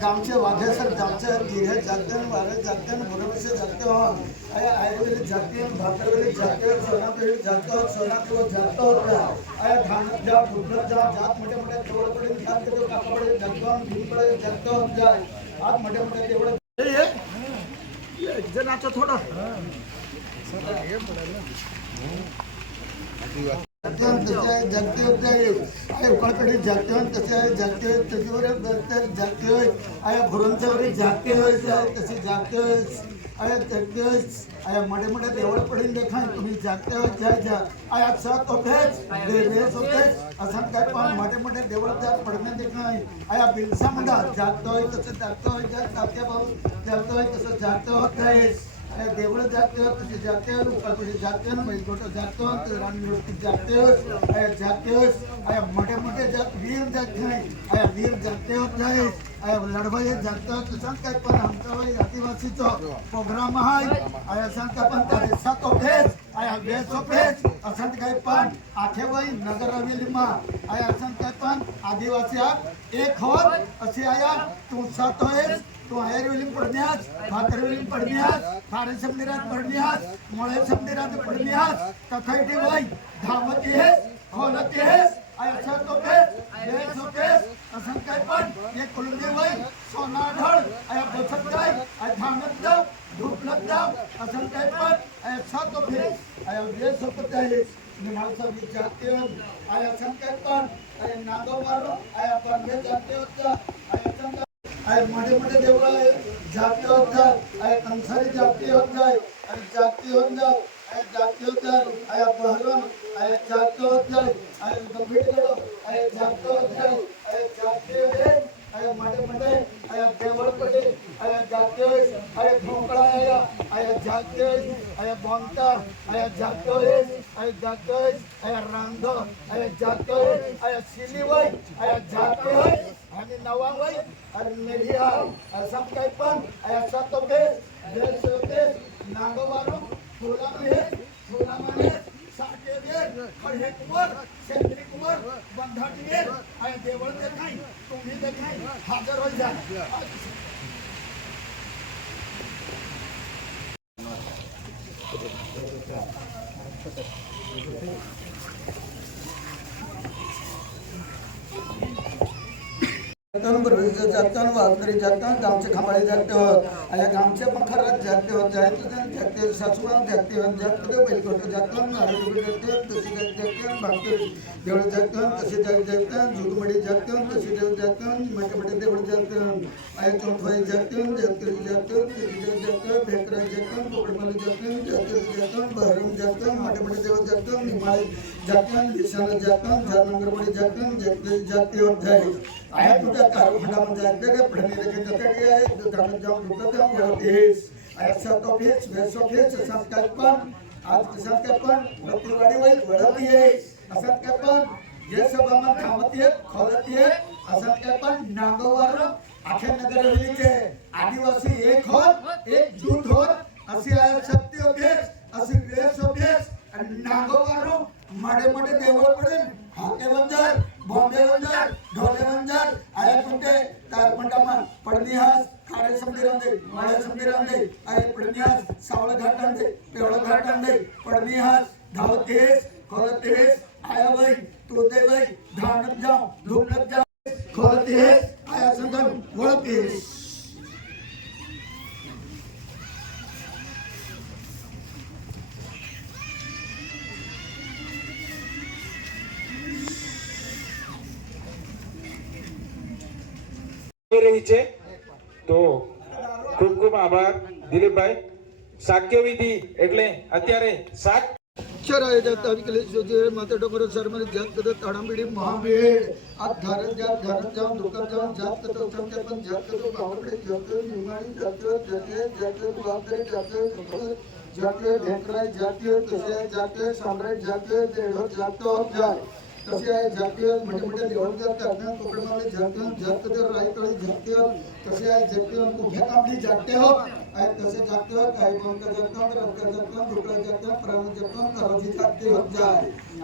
गामचे वाघेसर जाते गिरे जाते वारे जाते भुरवसे जाते हो आया आयुर्वेदिक जाते भातरवेली जाते सोनापेली जाते सोनापेलो जाते आया धान जा फुटलं जा जात मोठे मोठे तेवढे पडे खात ते काका पडे जाते भीम पडे जाते जाय आज मोठे मोठे तेवढे ये जनाचं थोडं हे पडेल ना जगते होते उकाळकडे जागते तसे जागते त्याच्यावर जागते आया भुरंच्यावर जागते तसे जागते आया जगते आया मोठे मोठे देवळ पडून देखा तुम्ही जागते जा आया सात होतेच बेस होतेच असं काय पण मोठे मोठे देवळ त्या पडणे देखा आया बिलसा म्हणा जागतोय तसं जागतोय जागते भाऊ जागतोय तसं जागते होतेच देवळ जाते तसे जाते उकाळकडे जाते बैलगोट जातो रानवस्ती जाते जाते आया मोठे मोठे जात वीर जाते आया वीर जाते होत नाही आया लढवाई जातं तसं काय पण आमचा आदिवासीचा प्रोग्राम आहे आया सांगता पण त्या सात फेस आया बेस फेस असं काय पण आठेवाई नगर हवेलीमा आया असं काय पण आदिवासी एक होत असे आया तू सात होस तो आयुर्वेदिक पडण्यास भातरवेली पडण्यास खारे समंदिरात पडण्यास मोळे समंदिरात पडण्यास तथाईटी वय धावती आहेस खोलती आहेस ऐसा तो बेस असं काय पण हे कुलंबी वय सोना ढळ आया बसत जाय आया धावत जाव धुपलत जाव असं काय पण ऐसा तो बेस आया बेस होत आहे निमाळचा विचारते आया असं काय पण आया नागो मारो आया पण जाते होता आया आय मोठे मोठे देवळं जाती होत जाय आय कंसारी जाती होत जाय आणि जाती होत जाव आय जाती होत जाय आय बहरम आय जाती होत जाय आय गंभीरगड आय जाती होत जाय आय जाती होत आय मोठे मोठे आय देवळ पडे आय जाती होत आय ठोकळा आय जाती होत आय बोंता आय जाती होत आय जाती होत आय रांगो आय जाती होत आय सिलीवय आय जाती होत आणि नवा वय आणि मेलिया असं काय पण ऐसा तो बेस नागोबारो फुलामाने साठे बेस खडे कुमार सेंद्री कुमार बंधाटी बेस आणि देवळ देखाय तुम्ही देखाय हजर हो जा जातात वाघरी जातात गावचे खांबाळे जागते होत आया गावच्या पखारात जागते होत जागते सासूबाई जागते होत जागते बैलगोट जातात नारळी जातात तसे जागते भागते देवळ जातात तसे जागतात जुगमडी जातात तसे देव जातात मोठे मोठे देवळ जातात आया चौथवाई जातात जागते जातात तसे जातात भेकरा जातात पोकडमाली जातात बहरम जातात मोठे मोठे देव जातात निमाळे जातात विशाला जातात झारनगरमध्ये जातात जागते होत जाईल आया तुझ्या कारभारामध्ये जाते का पडणे जाते दुकानात जाऊन दुखत वळतेस ऐसा तो फेस वैसा फेस असाच काय पण आज कशात काय पण प्रतिवाडी वय वळती आहे असाच काय पण जे सभामा थांबतीये खोलतीये असाच काय पण नागोवार आख्या नगर हवेलीचे आदिवासी एक होत एकजूट होत अशी शक्ती अभ्यास अशी वेस अभ्यास आणि नागोवार मोठे मोठे देवळ पडेल हाके बंजार बॉम्बे बंजार ढोले बंजार आया कुठे तारपंडामा पडनिहास खारे समंदिरांदे माळे समंदिरांदे आया पडनिहास सावळ घाटांदे पेवळ घाटांदे पडनिहास धावतेस खोलतेस आया बाई तू दे बाई धावणत जाव धुपलत जाव खोलतेस आया संगम वळतेस આવી રહી છે. તો ખૂબ ખૂબ આભાર દિલીપભાઈ. શાક્ય વિધિ એટલે અત્યારે શાક चराय जात अविकले जोजे माता डोंगर सरमन जात कद ताडंबिडी महाबीड आत धारत जाम दुकान जाम जात कद चमके पण जात कद बावडे जात निमाणी जात बावडे जात ढेकराय जात तसे जात सम्राट जात देढो जात जाय तसे आहे जात मोठे देवळ जात ना कोकणामध्ये जात कद रायतळ जात तसे आहे जात कुठे कामली जाते हो आहे तसे जात काही पंक जात रक्त जात दुकळ जात प्राण जात कराजी जाते होत जाय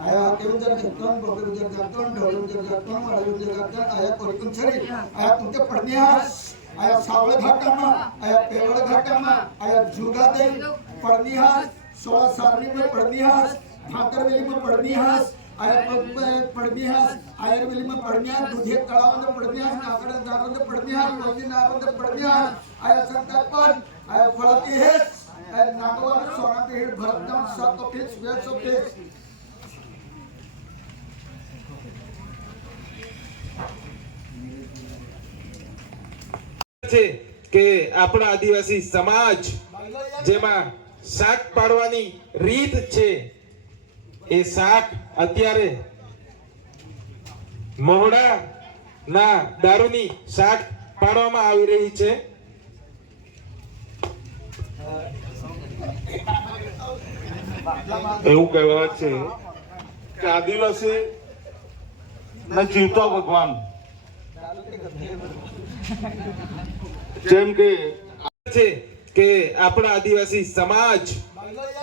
आया केवळ जर जात बगर जर जात ढोल जर जात माळी जर जात आया कोरकन छरी आया तुमचे पडण्यास आया सावळ घाटामा आया पेवळ घाटामा आया जुगादे पडनिहास 16 सारणी में पडनिहास ठाकरवेली में पडनिहास आया पडनिहास आयरवेली में पडनिहास दुधे तळावंद पडनिहास काकडे दारंद पडनिहास लोणी नारंद पडनिहास आया संकल्पन आया फळाती हेस आया नागवार सोना पेड़ भरतनाम 7 ऑफिस 20 ऑफिस છે કે આપણા આદિવાસી સમાજ જેમાં શાક પાડવાની રીત છે એ શાક અત્યારે મહોડા ના દારૂની શાક પાડવામાં આવી રહી છે. એવું કહેવાય છે કે આદિવાસી ને જીવતો ભગવાન જેમ કે છે કે આપણા આદિવાસી સમાજ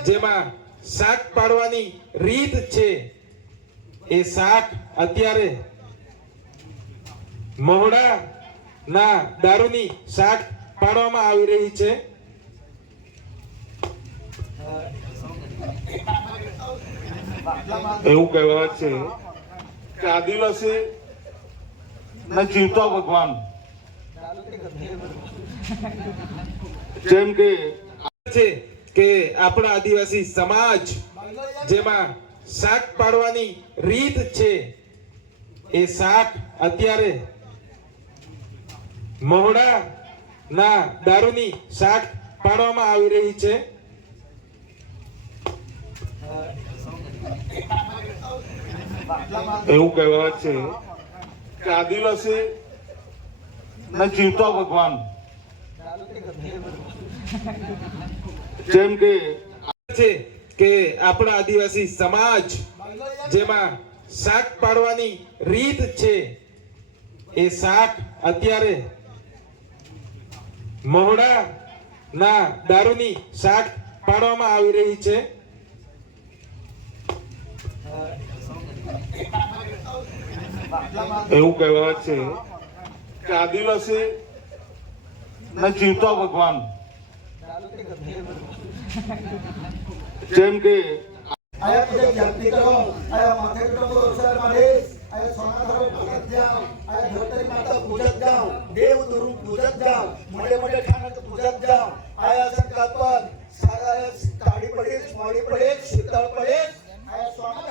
જેમાં શાક પાડવાની રીત છે એ શાક અત્યારે મહોડા ના દારૂની શાક પાડવામાં આવી રહી છે. એવું કહેવાય છે કે આદિવાસી ને જીવતો ભગવાન જેમ કે છે કે આપણા આદિવાસી સમાજ જેમાં શાક પાડવાની રીત છે એ શાક અત્યારે મહોડા ના દારૂની શાક પાડવામાં આવી રહી છે. એવું કહેવાય છે કે આદિવાસી ને જીવતો ભગવાન જેમ કે છે કે આપણા આદિવાસી સમાજ જેમાં શાક પાડવાની રીત છે એ શાક અત્યારે મહોડા ના દારૂની શાક પાડવામાં આવી રહી છે. એવું કહેવાય છે કે આદિવાસી ને જીવતો ભગવાન જેમ કે आया तुझे जागती करो आया माथे कटो सर मारे आया सोना धरो भगत जाओ आया धोतरी माता पूजत जाओ देव गुरु पूजत जाओ मोठे मोठे ठाणक पूजत जाओ आया संकल्पन सारा ताड़ी पडे माड़ी पडे शीतल पडे आया सोना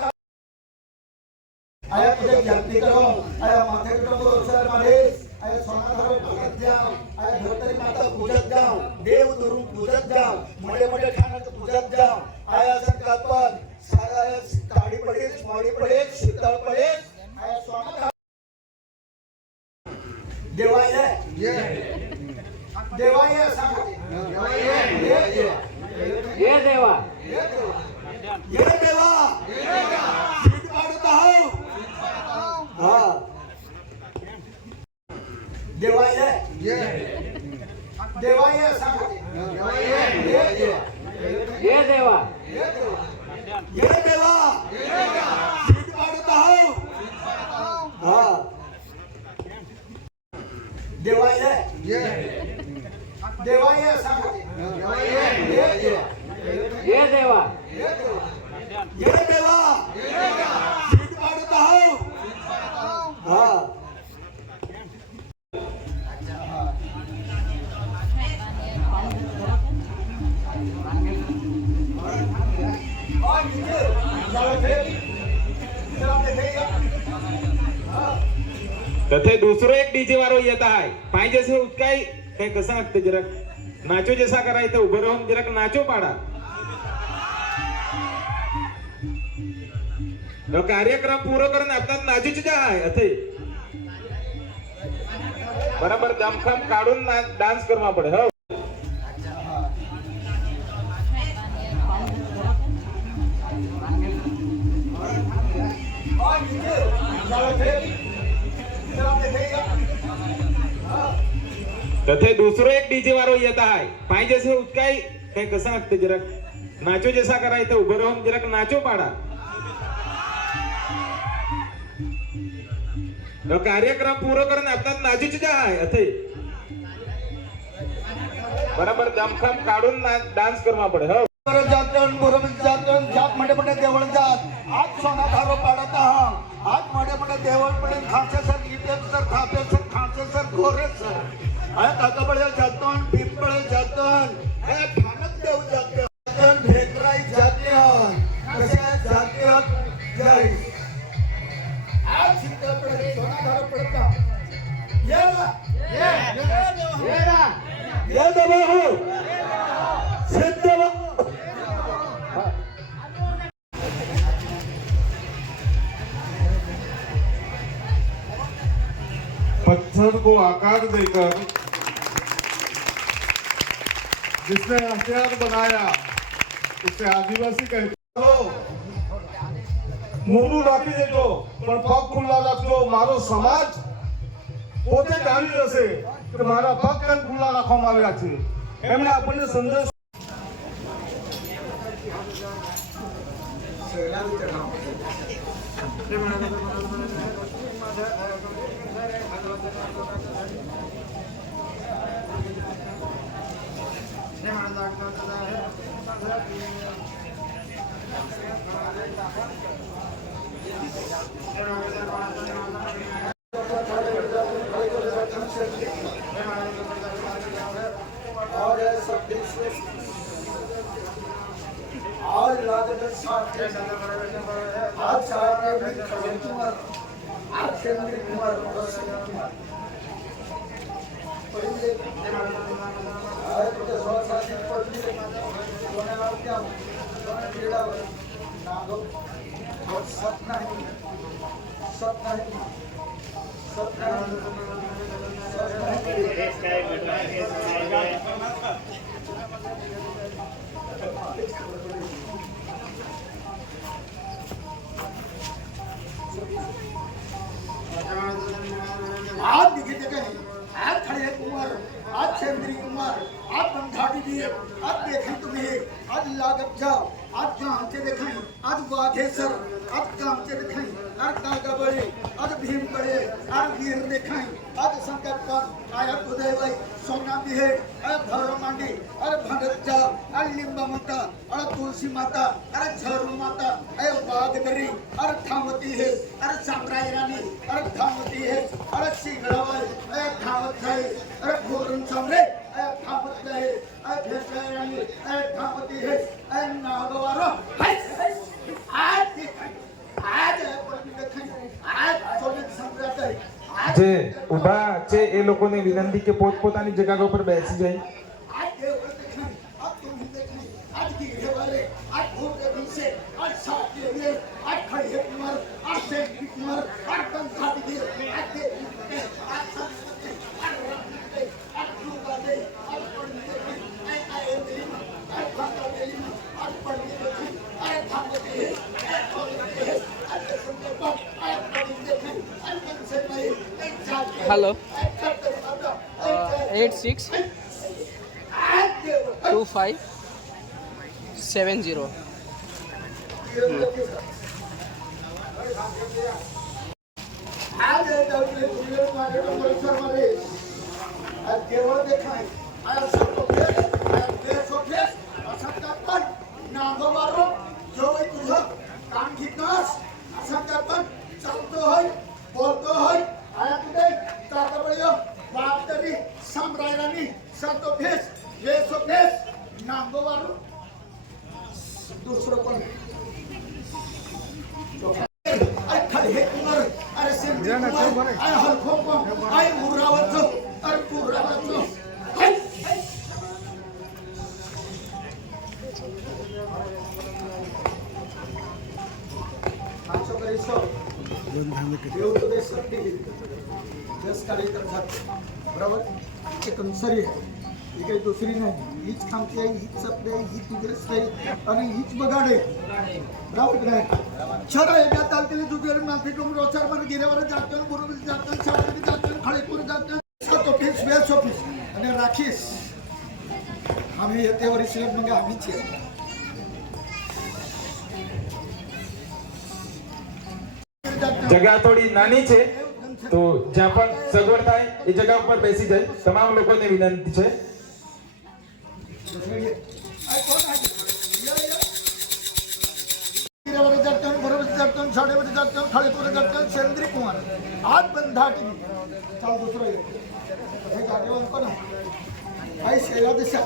आया तुझे जागती करो आया माथे कटो सर मारे आया सोना धरो भगत जाओ आया धोतरी माता पूजत जाओ देव गुरु पूजत जाओ मोठे मोठे ठाणक पूजत जाओ आया संकल्पन सारा ताड़ी पडे माड़ी पडे शीतल पडे आया सोना देवाय देवाय ये देवा ये देवा सीट पाडता हो हां देवाय देवाय ये देवा ये देवा सीट पाडता हो हां देवाय देवाय ये देवा ये देवा सीट पाडता हो हां तथे दूसरो एक डीजे वारो येत आहे पाहिजे से काय काय कसं वाटतं जरा नाचो जसा करायचं उभं राहून जरा नाचो पाडा कार्यक्रम पूरा करून आपल्याला नाचूच जे आहे अथे बराबर दमखम काढून डान्स करमा पडे हो तथे दूसरो एक डीजे वारो येत आहे पाहिजे से काय काय कसं वाटतं जरा नाचो जसा करायचं उभं राहून जरा नाचो पाडा कार्यक्रम पूरा करून आपल्याला नाचूच जे आहे अथे बराबर दमखम काढून डान्स करमा पडे हो जातन बरोबर जातन जात मडे मडे देवळ जात आज सोना धारो पाडत आहा आज मडे मडे देवळ पडे खासे सर इथे सर खासे सर खासे सर घोरे सर आय काका बळे जातन पिपळे जातन हे ठाणक देव जातन भेकराई जातन कसे जातन जय आज सिद्ध पडे सोना धारो पडता ये दबा हो सिद्ध पत्थर को आकार देकर जिसने हथियार बनाया उसे आदिवासी कहते हो મોઢું રાખી દેજો પણ પગ ખુલ્લા રાખજો મારો સમાજ પોતે જાણી જશે કે મારા પગ કેમ ખુલ્લા રાખવામાં આવ્યા છે એમણે આપણને સંદેશ आज दिखे जगह आज खड़े कुमार आज चंद्री कुमार आज बंधाड़ी दिए आज देखें तुम्हें आज लागत जाओ आज गांव से देखें आज वाघेसर आज गांव से देखें आज काका बड़े आज भीम बड़े आज वीर देखें आज संकट पर आया उदय भाई सोना बिहे अरे भैरव मांडी अरे भंडत जाओ अरे लिंबा माता अरे तुलसी माता अरे झरू माता अरे वाघदरी अरे थामती है अरे सामराई रानी अरे थामती है अरे सिंगड़ावाई अरे थामत है अरे घोरन सामरे अरे थामत है अरे भेसाई रानी अरे थामती है अरे नागवारो आज सोने सम्राट है જે ઉભા છે એ લોકોને વિનંતી કે પોતપોતાની જગ્યા ઉપર બેસી જાય आज देवल देखें आज तुम देखें आज गिरे वाले आज भूत देवी से आज साथ देवी आज खड़े कुमार आज शेख कुमार आज पंखा दिए आज देवी आज सब आज रंग आज रूपा दे आज पढ़ने देखें आज आए दिली आज भागा दिली आज पढ़ने देखें आज भागा दिए आज पढ़ने देखें आज सुनने पर आज पढ़ने देखें आज कंसे नहीं आज जाते हेलो आज करते आता 862570 आज दौड़ले दुनिया मारे अमृतसर मारे आज केवळ देखाय आज सबको फेस आज फेस हो फेस असा पण नागो मारो जो तुझा काम घेतनास असा पण चालतो होय बोलतो होय आया कुठे तातबळ्यो वाटरी साम्रायरानी सबको फेस फेस हो फेस नागो मारो दूसरो पण अरे खड़े कुमार अरे सिंधी कुमार आय हलको को आय उरावतो अरे पुरावतो आमचं परिसर बरोबर एक कंसरी आहे ही काही दुसरी नाही हीच खामती आहे हीच चपली आहे ही तुझ्याच आहे आणि हीच बगाड आहे बरोबर की नाही छरा एका तालकेले दुसरे माफी करून रोचार मध्ये गेल्यावर जातं बरोबर जातं शाळेमध्ये जातं खाळेपूर जातं 7 ऑफिस 20 ऑफिस आणि राखीस आम्ही येते वरिष्ठ मग आम्हीच आहे જગ્યા થોડી નાની છે તો જ્યાં પણ સગવડ થાય એ જગ્યા ઉપર બેસી જાય તમામ લોકોને વિનંતી છે सेंद्रिय कुमार आज बंधाटी चाल दुसरं हे जागेवर पण आहे सेवा दिशा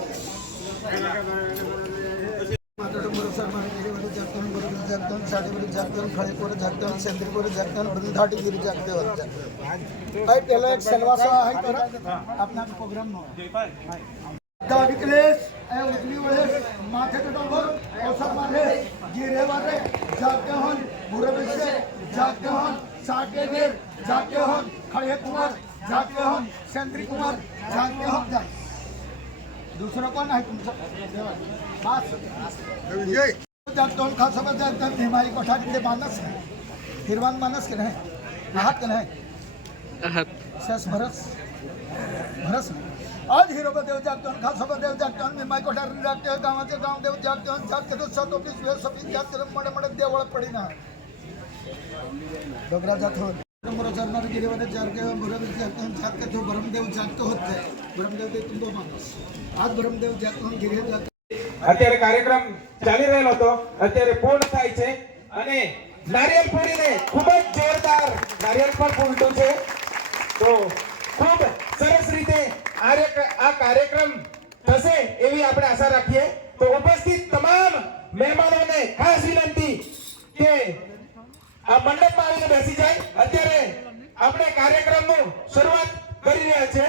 एक सलवासा है अपना प्रोग्राम विकलेश उजली वेळेस माथे डोंगर ओसामारे गिरेवारे जागते हन बुरबिसे जागते हन साकेदेर जागते हन खळे कुमार जागते हन सेंद्री कुमार जागते हन दूसरा कौन है तुमचा जागतोन खासबा जागतोन हिमाई कोठारीतले मानस हिरवान मानस के नाही आहात का नाही शेष भरस आज हिरोबा देव जागतोन खासबा देव जागतोन हिमाई कोठारी जागते गावाचे गाव देव जागतोन जागते तो 7 ऑफिस 20 ऑफिस जागते मड मड देवळ पडीना डोगरा जातो नंबर चरणार गिरीवाले जागते बरमदेव जागतोन जागते तो बरमदेव जागतो होते बरमदेव ते तुमको मानस आज बरमदेव જાગતોન ગીરે જાગતો અત્યારે કાર્યક્રમ ચાલી રહેલો હતો અત્યારે પૂર્ણ થાય છે અને નારિયેલ પૂરીને ખૂબ જ જોરદાર નારિયેલ પણ ફૂટતું છે તો ખૂબ સરસ રીતે આ કાર્યક્રમ થશે એવી આપણે આશા રાખીએ તો ઉપસ્થિત તમામ મહેમાનોને ખાસ વિનંતી કે આ મંડપમાં આવીને બેસી જાય અત્યારે આપણે કાર્યક્રમનું શરૂઆત કરી રહ્યા છે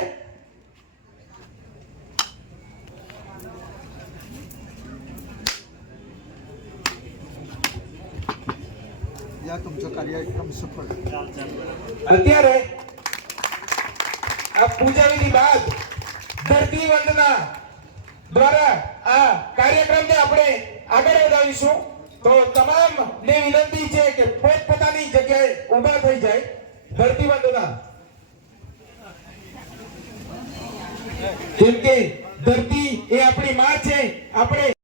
या तुमचं कार्यक्रम सफल અત્યારે આ પૂજા વિધિ બાદ ધરતી વંદના દ્વારા આ કાર્યક્રમને આપણે આગળ વધારીશું તો તમામને વિનંતી છે કે પોતપોતાની જગ્યાએ ઊભા થઈ જાય ધરતી વંદના કેમ કે ધરતી એ આપણી માં છે આપણે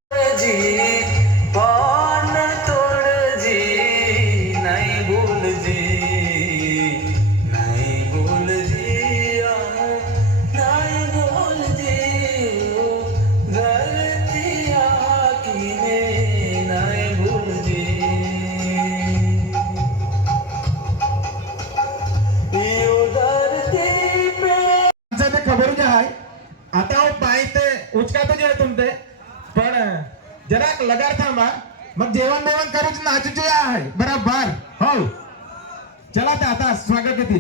आता पाय ते उचकातच आहे तुमचे पण जराक लगार थांबा मग जेवण बेवण करूच नाचूचे आहे बरोबर हो चला ते आता स्वागत येते